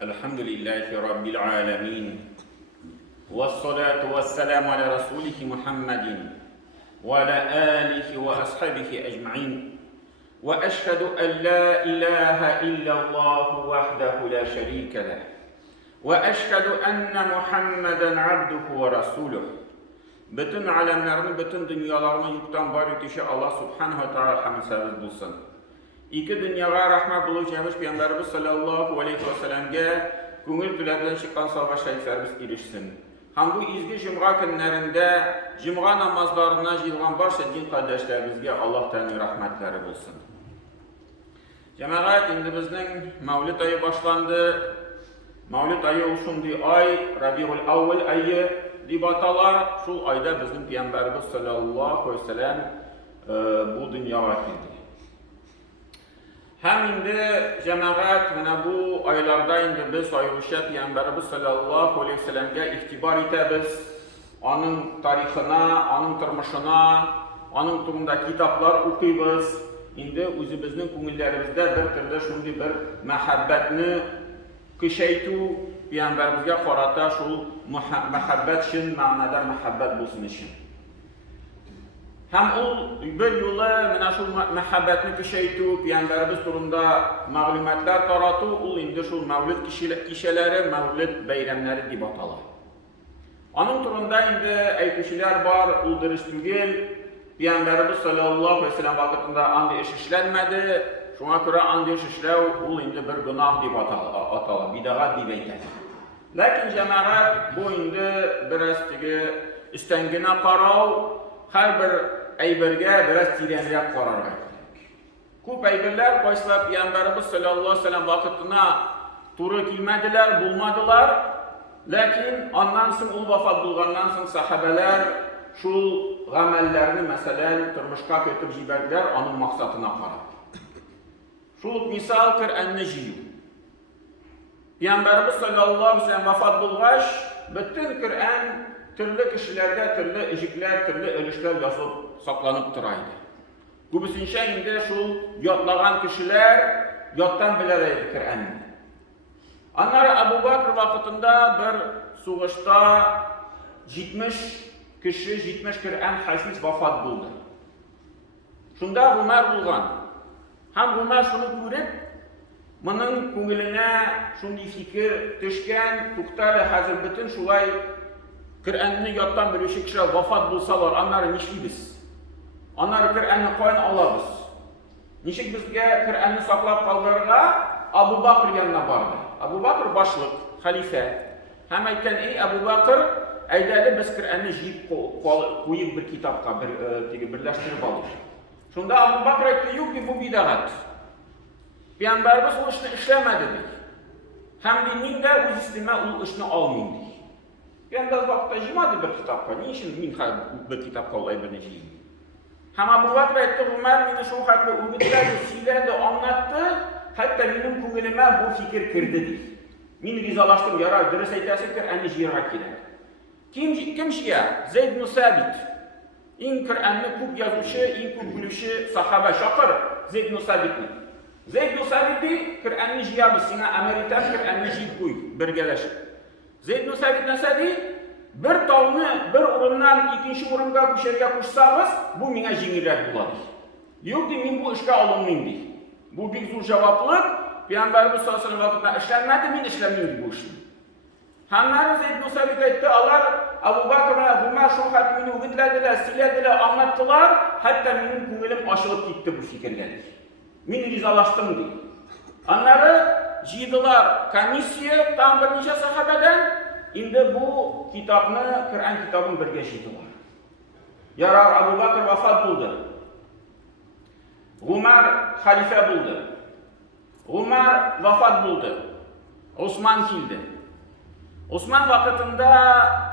الحمد لله رب العالمين والصلاة والسلام على رسوله محمد وعلى آله وأصحابه أجمعين وأشهد أن لا إله إلا الله وحده لا شريك له وأشهد أن محمدا عبده ورسوله bütün alemlerini, bütün dünyalarını yoktan var etişi Allah subhanahu wa ta'ala hamd bulsun. İki dünyaya rahmet bulup gelmiş Peygamberimiz sallallahu aleyhi ve sellem'e көңіл тілерден шыққан салға шәрифләріміз ерішсін. Һәм bu изге җомга көннәрендә җомга намазларына җыелган барча дин кардәшләребезгә Аллаһ Тәгалә рәхмәтләре булсын. Җәмәгать, инде безнең Мәүлид ае башланды. Мәүлид ае ул шундый ай, Рабиул Аввал ае дип атала. Шул айда безнең Пәйгамбәрбез саллаллаһу алейһи ва сәлләм бу дөньяга килде. Һәм инде җәмәгать, менә бу айларда инде без аеруча Пәйгамбәрбез саллаллаһу алейһи ва сәлләмгә игътибар итәбез. Аның тарихына, аның тормышына, аның турында китаплар укыйбыз. Инде үзебезнең күңелләребездә бер төрле шундый бер мәхәббәтне көчәйтү, Пәйгамбәрбезгә карата шул мәхәббәт чын мәгънәдә мәхәббәт булсын өчен. Һәм ул бер юлы менә шул мәхәббәтне көчәйтү, Пәйгамбәрбез турында мәгълүматлар тарату, ул инде шул Мәүлид кичәләре, Мәүлид бәйрәмнәре дип атала. Аның турында инде әйтүчеләр бар, ул дөрес түгел. Пәйгамбәрбез саллаллаһу алейһи ва сәлләм вакытында андый эш эшләнмәде. Шуңа күрә андый эш эшләү ул инде бер гөнаһ дип атала, бидагать дип әйтәләр. Ләкин җәмәгать бу инде бераз теге өстән генә карау, һәрбер әйбергә бераз тирәнрәк карарга кирәк. Күп әйберләр кайсылар Пәйгамбәрбез саллаллаһу алейһи ва сәлләм вакытына туры килмәделәр, булмадылар. Ләкин аннан соң ул вафат булганнан соң сахабалар шул гамәлләрне, мәсәлән, тормышка көтеп җибәрделәр, аның максатына карап. Шул мисал Коръәнне җыю. Пәйгамбәрбез саллаллаһу алейһи ва сәлләм вафат булгач, бөтен Коръән төрле кешеләргә төрле эҗекләр, төрле өлешләр язылып сакланып тора иде. Күбесенчә инде шул ятлаган кешеләр яттан беләләр иде Коръәнне. Аннары Абу Бакр вакытында бер сугышта 70 кеше, 70 Коръән хафиз вафат булды. Шунда Умар булган. Һәм Умар шуны күреп, моның күңеленә шундый фикер төшкән, туктале, хәзер бөтен шулай Коръәнне яттан белүче кешеләр вафат булсалар, аннары нишлибез? Аннары Коръәнне каян алабыз? Ничек безгә Коръәнне саклап калдырырга? Абу Бакр янына барды. Абу Бакр башлык, халифа. Һәм әйткән: "Эй Абу Бакр, әйдәле без Коръәнне җыеп куйып бер китапка, берләштереп алыйк." Шунда Абу Бакр әйтте: "Юк, бу бидагать. Пәйгамбәрбез ул эшне эшләмәде" ди. Һәм мин дә үз истемә ул эшне алмыйм ди. Пәйгамбәр вакытта җыймады бер китапка. Ни өчен мин бер китапка улай берне җыйм? Һәм Абу Бакр әйтте: "Умар мине шул хәтле үгетләде, сөйләде, аңлатты, хәтта минем күңелемә бу фикер кирде" ди. Мин ризалаштым, ярар, дөрес әйтәсең, Коръәнне җыярга кирәк. Ким җыя? Зейд ибн Сабит. Иң Коръәнне күп язучы, иң күп белүче сахаба, шакыр Зейд ибн Сабитне. Зейд ибн Сабит ди: "Коръәнне җыябыз, сиңа әмер итәм, Коръәнне җыеп куй, бергәләшеп." Зейд ибн Сабит нәрсә ди? "Бер тауны бер урыннан икенче урынга күчәргә кушсагыз, бу миңа җиңелрәк була" ди. "Юк ди, мин бу эшкә алынмыйм" ди. Бу бик зур җаваплык. Пәйгамбәрбез саллаллаһу алейһи ва сәлләм вакытында эшләнмәде, мин эшләмим ди бу эшне. Һәммәре Зейд ибн Сабит әйтте, алар Абу Бакр һәм Умар шул хәтле мине үгетләделәр, сөйләделәр, аңлаттылар, хәтта минем күңелем ачылып китте бу фикергә ди. Мин ризалаштым ди. Аннары җыйдылар комиссия, там берничә сахабадан, инде бу китапны, Коръән китабын бергә җыйдылар. Ярар, Абу Бакр вафат булды. Умар халифа булды. Умар вафат булды. Усман килде. Усман вакытында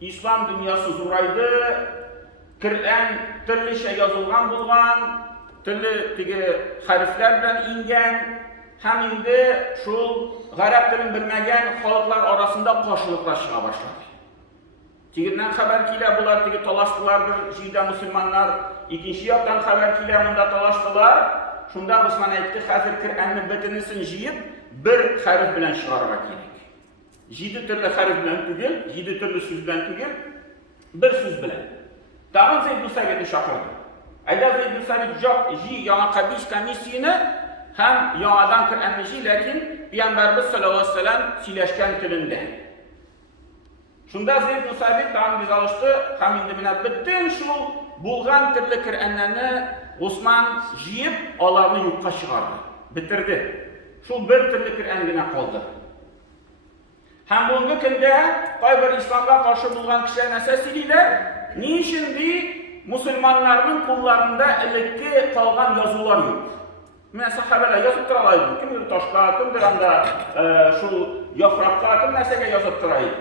ислам дөньясы зурайды, Коръән төрлечә язылган булган, төрле теге хәрефләр белән ингән, һәм инде шул гарәп телен белмәгән халыклар арасында каршылыклар чыга башлады. Тегеннән хәбәр килә, булар теге талаштылар, бер җирдә мөселманнар, икенче яктан хәбәр килә, монда талаштылар. şunda Osman aytdı, hazır Kur'an'ın bütünüsün jiyip bir harf bilen çıkarırga gerek. 7 türlü harf bilen tugel, 7 türlü söz bilen tugel, bir söz bilen. Tağın Zeyd bin Sabit'i şakırdı. Ayda Zeyd bin Sabit ji yana komisyonu hem yanadan Kur'an'ı ji, lakin Peygamberimiz sallallahu aleyhi ve sellem sileşken tilinde. Şunda Zeyd bin Sabit tağın biz alıştı, hem indi bina bütün şu bulgan türlü Kur'an'larını Osman jiyip alarını yukka çıkardı, bitirdi. Şu bir türlü Kur'an'ına kaldı. Hem bugünkü günde bir İslam'a karşı bulgan kişiler nasıl sililer? Niçin Müslümanların kullarında elekte kalgan yazılar yok? Mesela sahabeler yazıp duraydı. Kimdir taşka, kimdir anda şu yaprakta, kim nesege yazıp duraydı.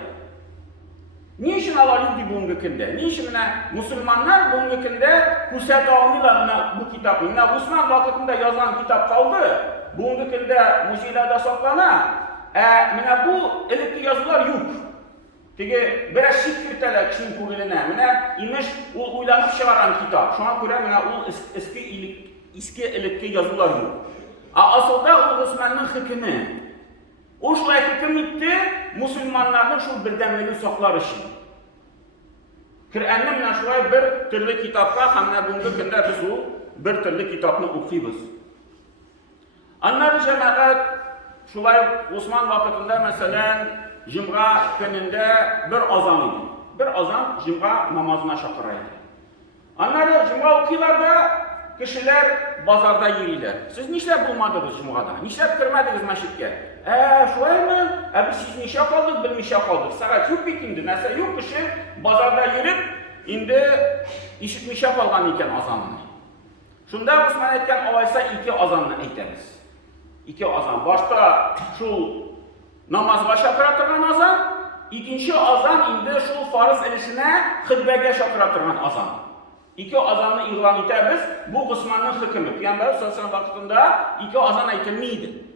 Niçin alar yok bugünkü günde? Niçin Müslümanlar bugünkü günde kusat almıyorlar bu kitabı? Osman vakitinde yazılan kitap kaldı. Bugünkü günde müzelerde saklana. Bu elekte yazılar yok. Tege biraz şık kirteler kişinin kulüne. İmiş o uylanıp çıkaran kitap. Şu an göre o eski elekte yazılar yok. Aslında o Osman'ın hükmü. O şuraya hüküm etti, Müslümanların şu birdenliğini saklar için. Kur'an'ın şuraya bir türlü kitapta, hem bugünkü günde biz o bir türlü kitabını okuyuz. Anlar cemaat, şuraya Osman vakitinde mesela Cum'a gününde bir azan idi. Bir azan Cum'a namazına şakıraydı. Anlar Cum'a okuyorlar kişiler bazarda yeriler. Siz nişler bulmadınız Cum'ada? Nişler kırmadınız meşitke? Şuraya mı? Biz siz nişe kaldık, bilmişe kaldık. Saat yok bitindi. Mesela yok kişi bazarda yerip, indi işitmişe kalgan iken azanını. Şunda Osman etken alaysa iki azanını eyteriz. İki azan. Başta şu namazga şakıratırgan azan, ikinci azan indi şu farz elişine hıdbege şakıratırgan azan. İki azanını ilan eteriz. Bu Osman'ın hükmü. Peygamber sallallahu vaktinde iki azan aytılmıydı.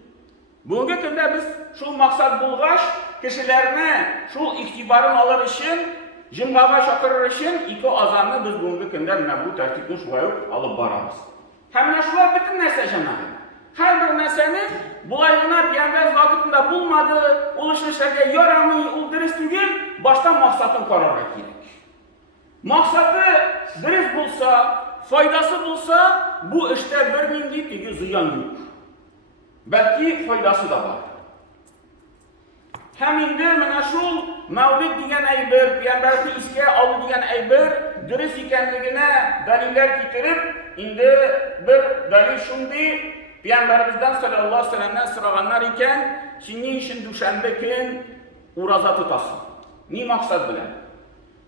Bugünkü günde biz şu maksat bulgaç kişilerine şu iktibarın alır için, Cuma'ga şakırır için iki azanını biz bugünkü günde bu tertipini şuraya alıp vararız. Hemen şuraya bütün nesne cemaat. Her bir nesnenin bulayına Peygamber vaktinde bulmadığı oluşmuşlarda yaramı, uldırız değil, baştan maksatın kararı gerek. Maksatı dürüst bulsa, faydası bulsa, bu işte bir mingi tigi ziyan yok. Belki faydası da var. Hem indi şu mevlid diyen eyber, Peygamber'i iske alı diyen eyber, dürüst ikenligine deliller getirip, indi bir delil şundi, Peygamberimizden sallallahu aleyhi ve sellem'den sıraganlar iken, şimdi işin düşenbe gün uraza tutasın. Ni maksat bilen?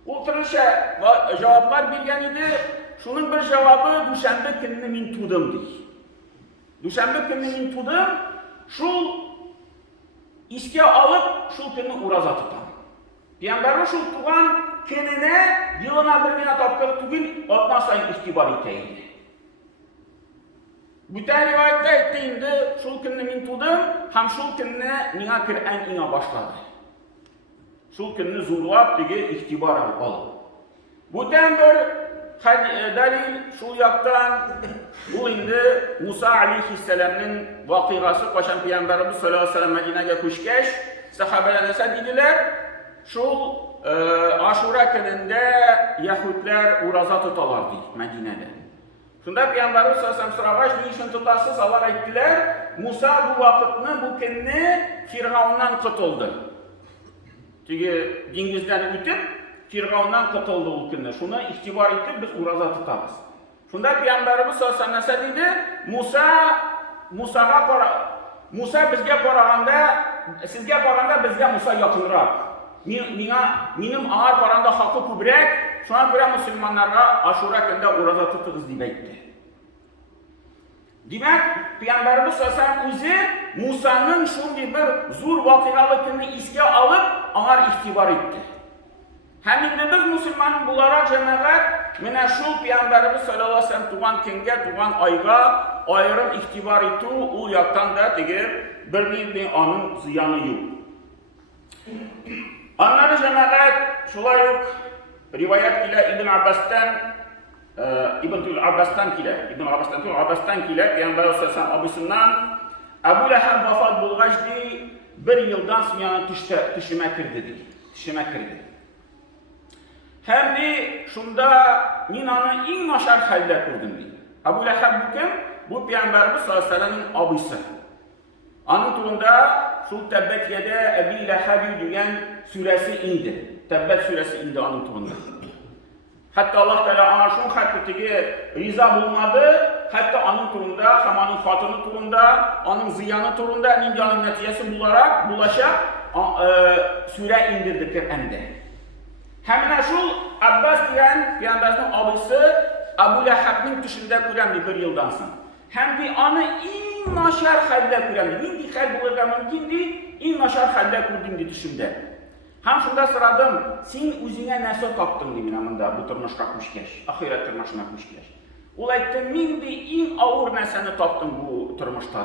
Oturuşa cevaplar bilgen idi, şunun bir cevabı düşenbe gününü min tudum deyil. Düşenbe gününü min tudum, şu iske alıp şu günü uraza tutan. Peygamber'in şu tuğan gününe yılına bir güne tapkılı tugün, ondan sayın ihtibar eteydi. Bütün rivayette ettiğinde şu gününü min tudum, hem şu gününe nina Kur'an ina başladı. Şu gününü zorlap diye ihtibar alıp. Bütün bir delil şu yaktan, bu indi Musa aleyhisselam'ın vakıgası koşan Peygamberimiz sallallahu aleyhi ve sellem Medine'ye kuşkeş, sahabeler nese dediler, şu Aşura gününde Yahudiler uraza tutalardı Medine'de. Şunda Peygamberimiz sallallahu aleyhi ve sellem sıragaş niçin tutasız Allah ettiler, Musa bu vakitini, bu gününü Firavun'dan kutuldu. Çünkü dengizden ötüp, Firavun'dan kutuldu o günde. Şuna ihtibar etip biz uraza tutarız. Şunda Peygamberimiz sallallahu aleyhi ve sellem dedi, Musa bizge paraganda, sizge paraganda bizge Musa yakınrak. Benim ağır paranda hakkı kübrek, şuna göre Müslümanlara Aşura günde uraza tutarız demekti. Demek Peygamberimiz sallallahu aleyhi ve sellem Musa'nın şunday bir zor vakıgalıkını iske alıp ağır ihtibar etti. Hem de biz Müslüman bularak cemaat, mene şu Peygamberimiz sallallahu aleyhi ve sellem tuğan kenge, tuğan ayga ayrım ihtibar etti, o yaktan da diğer bir anın ziyanı yok. Anları cemaat, şulay yok, rivayet ile İbn Abbas'tan İbn Abbas'tan kile. İbn Abbas'tan kile. Peygamber Aleyhisselam abisinden Ebu Leheb vafat bulgaç di bir yıldan sonra tişime kirdi. Hem de şunda Mina'nın en naşar halde kurdum di. Ebu Leheb bu kim? Bu Peygamberimiz sallallahu aleyhi ve sellem'in abisi. Onun turunda şu Tebbet Yede Ebi Leheb'i diyen suresi indi. Tebbet suresi indi onun turunda. Hatta Allah Teala ana şun hakkıtigi riza bulmadı. Hatta onun turunda, hem onun hatını turunda, onun ziyanı turunda, nincanın neticesi bularak, bulaşak sure indirdi Kur'an'da. Hemen şu Abbas diyen Peygamberimizin abisi Ebu Leheb'nin dışında Kur'an'da bir yıldan sonra. Hem de onu en naşar halde Kur'an'da. Nindi hal bulurga mümkündü, en naşar halde kurdum dışında. Hem şunda sıradım, sen özüne nasıl taptın demin amında bu turmuş kalkmış geç, ahiret turmuşuna kalkmış geç. Olaydı, men de en ağır nesini taptım bu turmuşta.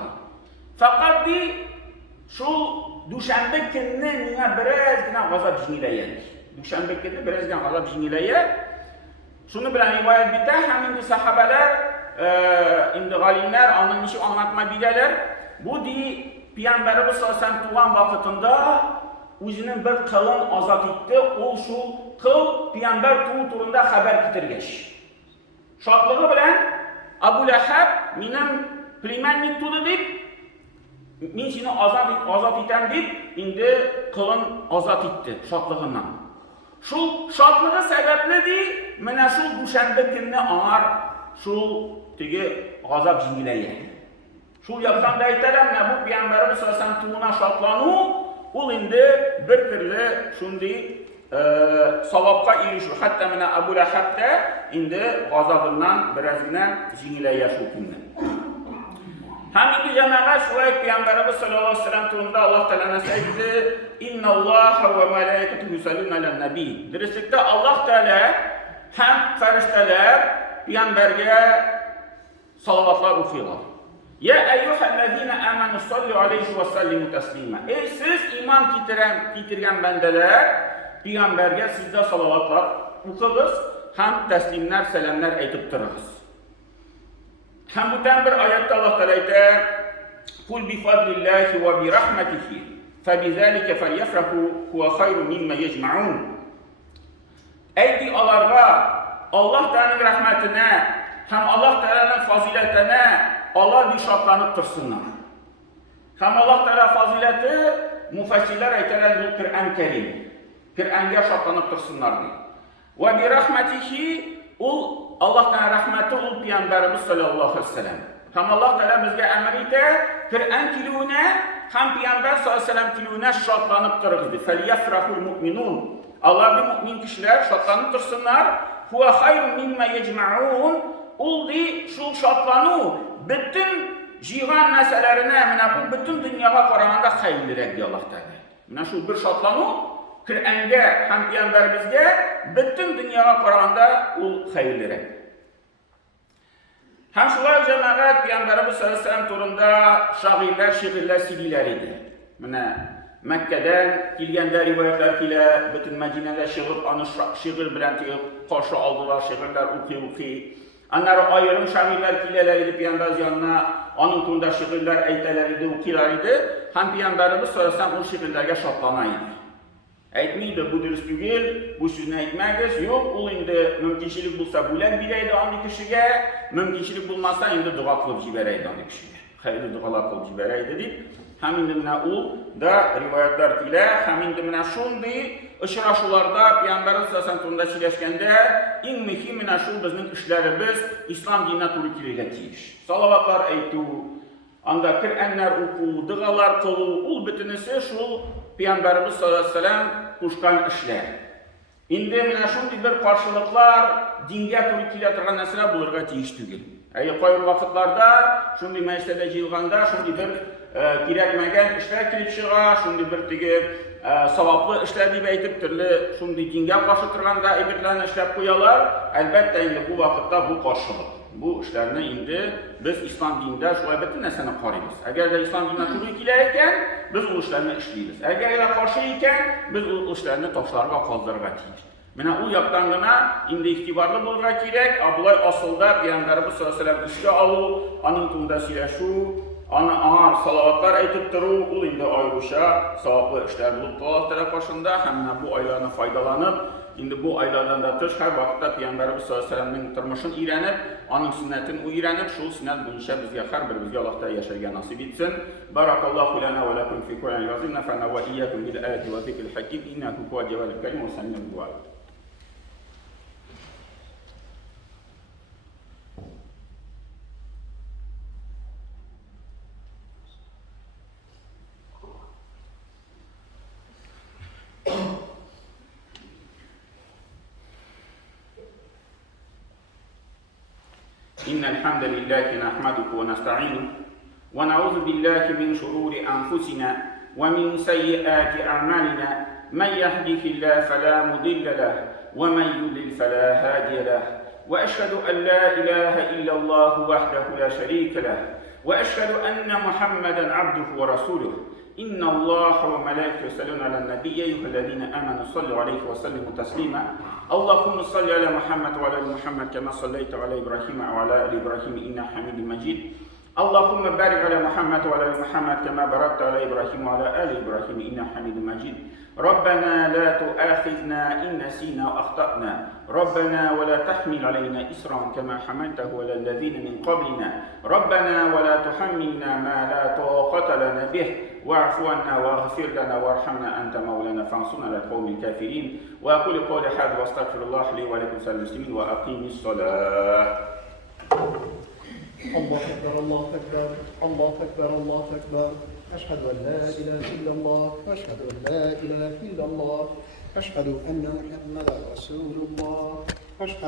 Fakat de şu Düşenbe gününe biraz gına gazap jinileye. Düşenbe gününe biraz gına gazap jinileye. Şunu bilen rivayet biter, hem indi sahabeler, indi galimler, onun işi anlatma bileler. Bu di Peygamberimiz sallallahu aleyhi ve sellem tuğan vakitinde özünün bir kılın azat etti. O şu kıl Peygamber tuğu turunda haber getirgeç. Şartlığı bilen Ebu Leheb benim plimenlik tuğdu deyip men seni azat etem deyip indi kılın azat etti şartlığından. Şu şartlığı sebepli değil, mene şu düşenbe gününe ağır şu tigi azap jingileye. Şu yaptan da aytarım ne bu Peygamberimiz sallallahu aleyhi ve sellem tuğuna şartlanı, ol indi bir türlü şundi savabqa erişir. Hatta mene Ebu Leheb de indi gazabından birazgina jingileye şu günden. Hem indi cemaat şuayet Peygamberimiz sallallahu aleyhi ve sellem tuğunda Allah Teala nasıl etti? İnna Allah ve melaiketuhu yusalluna alen nebi. Derslikte Allah Teala hem ferişteler Peygamberge salavatlar okuyorlar. Ya eyyuhellezine amenu sallu aleyhi ve sellimu teslima. Ey siz iman getirgen bendeler, Peygamberge sizde salavatlar okuyunuz, hem teslimler, selamlar aytıp durunuz. Hem bu bir ayette Allah Teala ayette Kul bifadlillahi ve birahmetihi febizalike felyefrahu huve hayru mimme yecma'un. Ey diyorlarga Allah Teala'nın rahmetine hem Allah Teala'nın faziletine Allah bir şartlanıp tırsınlar. Hem Allah Teala fazileti müfessirler ayetler bu Kur'an-ı Kerim. Kur'an'ga şartlanıp tırsınlar diye. Ve bir rahmetihi Allah Teala rahmeti ol Peygamberimiz sallallahu aleyhi ve sellem. Hem Allah Teala bizge emrite Kur'an kilune hem Peygamber sallallahu aleyhi ve sellem kilune şartlanıp tırgıdı. Felyefrahul mu'minun. Allah bir mümin kişiler şartlanıp tırsınlar. Huve hayrun mimme yecma'un. Ol di şu şartlanı bütün cihan meselelerine, bu bütün dünyaya kararında hayırlırek diyor Allah Teala. Mine şu bir şartlanı Kur'an'ga hem Peygamberimizge bütün dünyaya kararında ol hayırlırek. Hem şular cemaat Peygamberimiz sallallahu aleyhi ve sellem turunda şiirler sililer idi. Mine Mekke'den kilgende rivayetler ile bütün Medine'de şiir bilen karşı aldılar, şiirler okuyor. Onları ayrım şairler kileler idi Peygamber yanına, onun turunda şiirler eyteler idi, okuyorlar idi. Hem Peygamberimiz sallallahu aleyhi ve sellem o şiirlerge şartlanaydı. Aytmaydı, bu dürüst değil, bu sözünü aytmayız, yok, o indi mümkünçilik bulsa bulan bileydi onun kişiye, mümkünçilik bulmazsa indi dua kılıp jibereydi onun kişiye. Hayırlı dualar kılıp jibereydi deyip, hem indi mine o da rivayetler ile, hem indi mine şundi, ışıraşularda Peygamberimiz sallallahu aleyhi ve sellem turunda çileşkende, en mühim mine şu bizim işlerimiz İslam dinine turu kirletiyiş. Salavatlar aytı, anda Kur'anlar oku, dualar kılı, ol bütünüsü şu Peygamberimiz sallallahu aleyhi ve sellem kuşkan işler. İndi mine şundi bir karşılıklar dinge turu kirletirgen nesine bulurga tiyiş tügül. Koyur vakitlarda, şundi meclisede jilganda, şundi bir gerekmegen işler kilip çığa, şundi bir tigi savaplı işler deyip aytıp türlü şundi dinge karşı turganda ebirlerini işlep koyalar. Elbette indi bu vakitte bu karşılık. Bu işlerini indi biz İslam dininde şu elbette nesini qarıyız. Eğer de İslam dinine turu ikilerken biz o işlerini işleyiriz. Eğer de karşı iken biz o işlerini taşlarga kaldırga tiyiz. Менә ул яктан гына инде игътибарлы булырга кирәк. Абулай асылда Пәйгамбәрбез саллаллаһу алейһи ва сәлләм искә алу, аның турында сөйләшү, аңа салаватлар әйтеп тору, ул инде аеруча саваплы эшләр булып тора Аллаһ Тәгалә каршында. Һәм менә бу айларны файдаланып, инде бу айлардан да тыш һәр вакытта Пәйгамбәрбез саллаллаһу алейһи ва сәлләмнең тормышын өйрәнеп, аның сөннәтен өйрәнеп, шул сөннәт буенча безгә һәрберебезгә Аллаһ Тәгалә яшәргә насыйп итсен. Баракаллаху лана ва лакум фи Кур'ан al-Azim, нафa'на ва iyyakum bil ayati wa dhikril hakim, innahu huwal jawwadul karim wa sami'ud du'a. إن الحمد لله نحمده ونستعينه ونعوذ بالله من شرور أنفسنا ومن سيئات أعمالنا من يهده الله فلا مضل له ومن يضلل فلا هادي له وأشهد أن لا إله إلا الله وحده لا شريك له وأشهد أن محمدا عبده ورسوله إن الله وملائكته يصلون على النبي يا أيها الذين آمنوا صلوا عليه وسلموا تسليما اللهم صل على محمد وعلى آل محمد كما صليت على إبراهيم وعلى آل إبراهيم إنك حميد مجيد اللهم بارك على محمد وعلى آل محمد كما باركت على إبراهيم وعلى آل إبراهيم إنك حميد مجيد ربنا لا تؤاخذنا إن نسينا وأخطأنا ربنا ولا تحمل علينا إصرا كما حملته على الذين من قبلنا ربنا ولا تحملنا ما لا طاقة لنا به واعف عنا واغفر لنا وارحمنا أنت مولانا فانصرنا على القوم الكافرين وأقول قولي هذا واستغفر الله لي ولكم سائر المسلمين وأقيم الصلاة. الله أكبر الله أكبر الله أكبر الله أكبر أشهد أن لا إله إلا الله وأشهد أن لا إله إلا الله أشهد أن محمدا رسول الله أشهد